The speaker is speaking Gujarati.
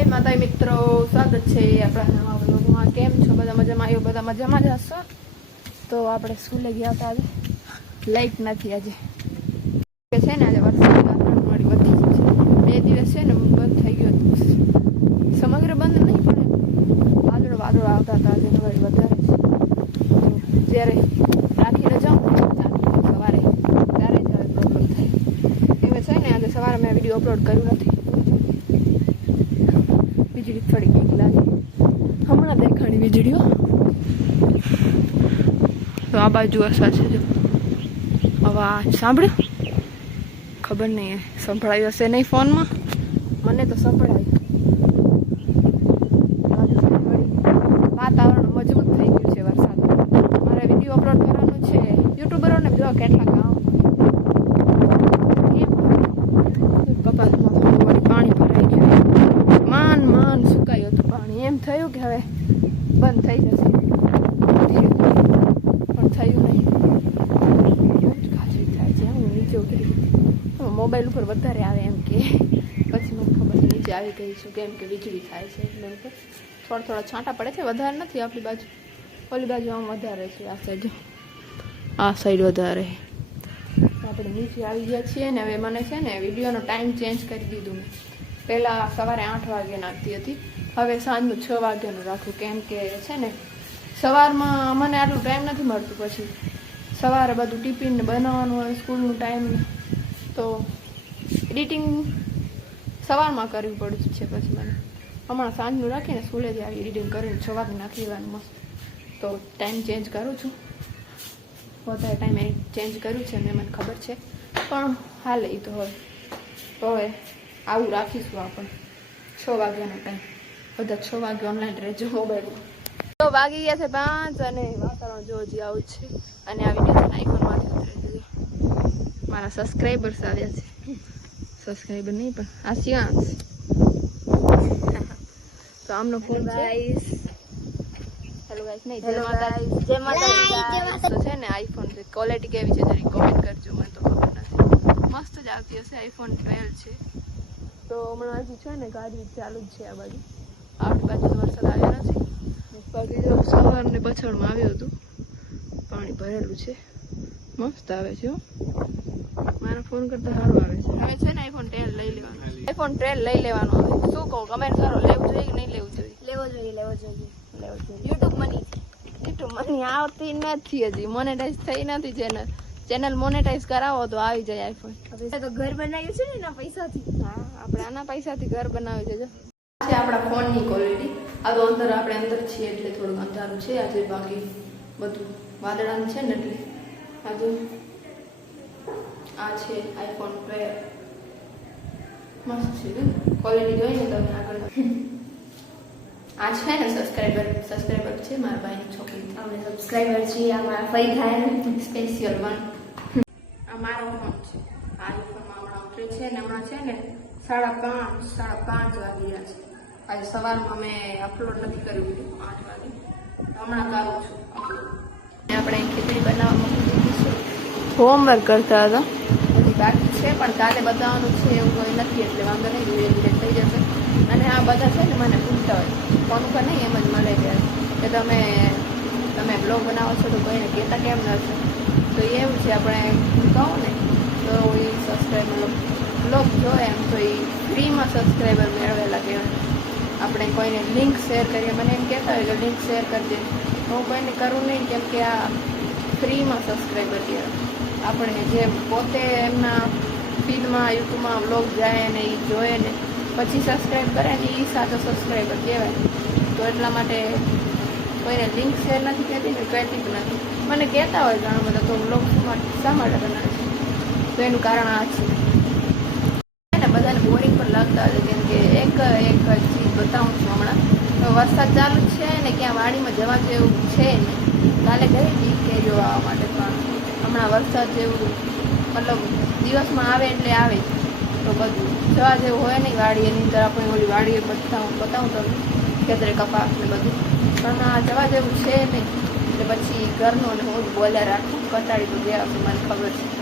જય માતા મિત્રો, સ્વાગત છે આપણા નવા બ્લોગમાં કેમ છો? બધા મજામાં? આવ્યો બધા મજામાં જ હશો? તો આપણે સ્કૂલે ગયા હતા આજે. લાઈટ નથી આજે. છે ને આજે વરસાદ વાતાવરણ વધી છે. બે દિવસ છે ને બંધ થઈ ગયો હતો. સમગ્ર બંધ નહીં, પણ વાદળો વાદળો આવતા હતા આજે વળી વધારે. જ્યારે રાખીને જાઉં સવારે, ત્યારે જ પ્રોબ્લેમ થાય એમ છે ને, આજે સવારે મેં વીડિયો અપલોડ કર્યું નથી. વીજળી પડી ગઈ. લાગે હમણાં દેખાણી વીજળીઓ આ બાજુ અસા છે જો. અવાજ સાંભળ્યો? ખબર નહીં સંભળાયું હશે નહીં ફોનમાં. મને તો સંભળાયું વાતાવરણ મજબૂત થઈ ગયું છે વરસાદ મારે વીડિયો અપલોડ કરવાનું છે યુટ્યુબરોને જો કેટલા કામ કેમ કપાસમાં વળી પાણી ભરાઈ ગયું માન માન સુકાયું હતું પાણી એમ થયું હવે બંધ થઈ જશે. પણ થયું નહીં. બહુ થાય છે. હું નીચે ઉતરી મોબાઈલ ઉપર વધારે આવે એમ કે. પછી મને ખબર નીચે આવી ગઈ છું કેમ કે વીજળી થાય છે. એટલે કે થોડા થોડા છાંટા પડે છે, વધારે નથી આપણી બાજુ. ઓલી બાજુ આમ વધારે છે, આ સાઈડ આ સાઈડ વધારે. આપણે નીચે આવી ગયા છીએ ને હવે મને છે ને વિડીયોનો ટાઈમ ચેન્જ કરી દીધું મેં. પહેલાં સવારે આઠ વાગે નાખતી હતી. હવે સાંજનું છ વાગ્યાનું રાખું, કેમ કે છે ને, સવારમાં મને આટલું ટાઈમ નથી મળતું પછી. સવારે બધું ટિફિન બનાવવાનું હોય, સ્કૂલનું ટાઈમ તો એડિટિંગ સવારમાં કરવી પડતું છે પછી મને. હમણાં સાંજનું રાખીને સ્કૂલેથી આવી એડિટિંગ કરીને છ વાગે નાખી દેવાનું મસ્ત. તો ટાઈમ ચેન્જ કરું છું. વધારે ટાઈમ ચેન્જ કર્યું છે મેં મને ખબર છે. પણ હાલે એ તો હોય તો હવે આવું રાખીશું આપણે. છ વાગ્યાનો ટાઈમ બધા છ વાગે ઓનલાઈન રહેજો મોબાઈલમાં તો વાગી ગયા છે પાંચ અને વાતાવરણ જો હજી આવું છે. અને આ વીડિયો આઈફોનમાંથી ઉતરી મારા સબસ્ક્રાઈબર્સ આવ્યા છે. સબસ્ક્રાઈબર નહીં પણ આ શિયાંશ તો આમનો ફોન છે. હેલો ગાઈસ નહીં જય માતાજી. જય માતાજી તો છે ને આઈફોન છે ક્વોલિટી કેવી છે જરી કોમેન્ટ કરજો મને તો ખબર નથી. મસ્ત જ આવતી હશે આઈફોન ટ્વેલ્વ છે. તો હમણાં હજી છે ને ગાડી ચાલુ જ છે આ બાજુ. આપણી બાજુ તો વરસાદ આવ્યો નથી. બાકી જો સવારને પછાડમાં આવ્યું હતું. પાણી ભરેલું છે. મસ્ત આવે છે હો. મારા ફોન કરતા સારું આવે છે. હવે છે ને આઈફોન ટેલ લઈ લેવાનું. આઈફોન ટેલ લઈ લેવાનો આવે શું કહું કમેન્ટ કરો. લેવું જોઈએ કે નહીં લેવું જોઈએ? લેવો જોઈએ લેવો જોઈએ. લેવો જોઈએ. યુટ્યુબ મની યુટ્યુબ મની આવતી નથી હજી. મોનેટાઈઝ થઈ નથી ચેનલ ચેનલ મોનેટાઈઝ કરાવો તો આવી જાય આઈફોન તો ઘર બનાવ્યું છે ને એના પૈસાથી? હા આપણે આના પૈસાથી ઘર બનાવ્યું છે જો. છે આપણા ફોનની ક્વોલિટી આ તો અંદર આપણે અંદર છીએ એટલે થોડુંક અંધારું છે. આજે બાકી બધું વાદળાનું છે ને એટલે આજે આ છે આઈફોન ટ્વેલ્વ મસ્ત છે ક્વોલિટી જોઈને તમે આગળ. આ છે ને સબસ્ક્રાઈબર સબસ્ક્રાઈબર છે મારા ભાઈની છોકરી. અમે સબસ્ક્રાઈબર છીએ અમારા ફઈ થાય સ્પેશિયલ વન આ મારો ફોન છે. આ ફોનમાં હમણાં ઉતરે છે ને હમણાં છે ને સાડા પાંચ સાડા પાંચ વાગી રહ્યા છે. આજે સવારમાં મેં અપલોડ નથી કર્યું આઠ વાગે. હમણાં કરું છું. આપણે ખીચડી બનાવવા મૂકી હોમવર્ક કરતા હતા. હજી બાકી છે પણ કાલે બતાવવાનું છે એવું કોઈ નથી એટલે વાંધો નહીં ધીરે થઈ જશે. અને આ બધા છે ને મને પૂછતા હોય. ફોન ઉપર નહીં એમ જ મળે છે. કે તમે તમે બ્લોગ બનાવો છો તો કોઈને કહેતા કેમ નથી તો એવું છે આપણે કહું ને તો એ સબસ્ક્રાઈબર બ્લોગ જો એમ તો એ ફ્રીમાં સબસ્ક્રાઈબર મેળવેલા આપણે કોઈને લિંક શેર કરીએ, મને એમ કહેતા હોય કે લિંક શેર કરજે હું કોઈને કરું નહીં કેમ કે આ ફ્રીમાં સબસ્ક્રાઈબર કહેવાય આપણે જે પોતે એમના ફીડમાં યુટ્યુબમાં બ્લોગ જાય ને એ જોએ ને, પછી સબસ્ક્રાઈબ કરે ને એ સાચો સબસ્ક્રાઈબર કહેવાય. તો એટલા માટે કોઈને લિંક શેર નથી કહેતી ને કહેતી પણ નથી. મને કહેતા હોય ઘણા બધા તો બ્લોગ શા માટે બનાવે છે? તો એનું કારણ આ છે. બધાને બોરિંગ પણ લાગતા હતા કેમ કે એક એક ચીજ બતાવું છું હમણાં. વરસાદ ચાલુ છે ને ક્યાં વાડીમાં જવા જેવું છે ને, કાલે ગઈ હતી કેરીઓ આવવા માટે, પણ હમણાં વરસાદ જેવું, મતલબ દિવસમાં આવે એટલે આવે. તો બધું જવા જેવું હોય નહીં વાડી, એની અંદર આપણે ઓલી વાડીએ બતાવું બતાવું તમને ખેતરે કપાસ ને બધું. પણ જવા જેવું છે નહીં, એટલે પછી ઘરનું ને હું બોલ્યા રાખું, કંટાળી તો ગયા મને ખબર છે.